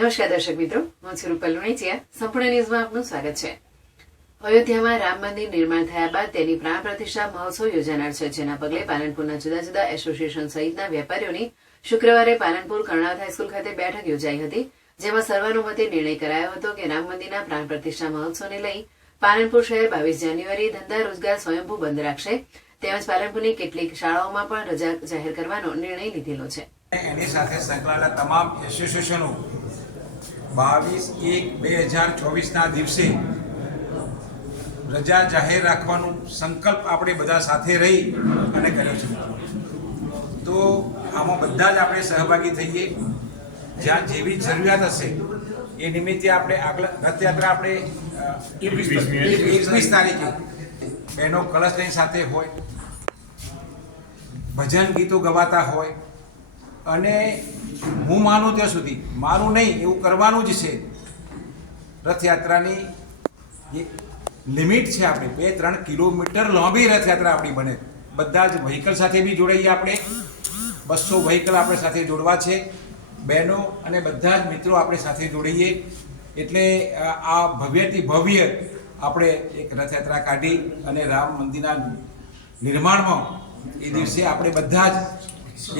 નમસ્કાર દર્શક મિત્રો, હું છું રૂપલ લુણીચિયા. સંપૂર્ણ ન્યૂઝમાં આપનું સ્વાગત છે. અયોધ્યામાં રામ મંદિર નિર્માણ થયા બાદ તેની પ્રાણ પ્રતિષ્ઠા મહોત્સવ યોજાનાર છે, જેના પગલે પાલનપુરના જુદા જુદા એસોસિએશન સહિતના વેપારીઓની શુક્રવારે પાલનપુર કર્ણાવત હાઈસ્કૂલ ખાતે બેઠક યોજાઈ હતી, જેમાં સર્વાનુમતે નિર્ણય કરાયો હતો કે રામ મંદિરના પ્રાણ પ્રતિષ્ઠા મહોત્સવને લઈ પાલનપુર શહેર 22 જાન્યુઆરી ધંધા રોજગાર સ્વયંભૂ બંધ રાખશે, તેમજ પાલનપુરની કેટલીક શાળાઓમાં પણ રજા જાહેર કરવાનો નિર્ણય લીધેલો છે. એની સાથે સંકળાયેલા તમામ એસોસિએશનો 22/1/2024ના દિવસે રજા જાહેર રાખવાનો સંકલ્પ આપણે બધા સાથે રહી અને કર્યો છે. તો આમાં બધા જ આપણે સહભાગી થઈએ. જ્યાં જેવી જરૂરિયાત હશે એ નિમિત્તે આપણે આગળ રથયાત્રા આપણે 21 તારીખે બહેનો કળશ લઈને સાથે હોય, ભજન ગીતો ગવાતા હોય, અને હું માનું ત્યાં સુધી મારું નહીં એવું કરવાનું જ છે. રથયાત્રાની એક લિમિટ છે, આપણે 2-3 કિલોમીટર લાંબી રથયાત્રા આપણી બને. બધા જ વ્હીકલ સાથે બી જોડાઈએ. આપણે 200 વ્હીકલ આપણે સાથે જોડવા છે, બહેનો અને બધા જ મિત્રો આપણે સાથે જોડીએ. એટલે આ ભવ્યથી ભવ્ય આપણે એક રથયાત્રા કાઢી અને રામ મંદિરના નિર્માણમાં એ દિવસે આપણે બધા જ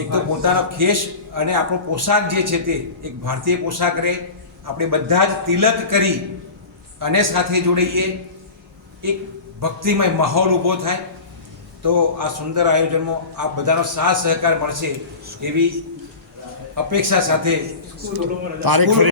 એક તો પોતાનો ખેસ અને આપણો પોશાક જે છે તે એક ભારતીય પોશાક રહે, આપણે બધા જ તિલક કરી અને સાથે જોડાઈએ. એક ભક્તિમય માહોલ ઊભો થાય. તો આ સુંદર આયોજનમાં આ બધાનો સાથ સહકાર મળશે એવી અપેક્ષા સાથે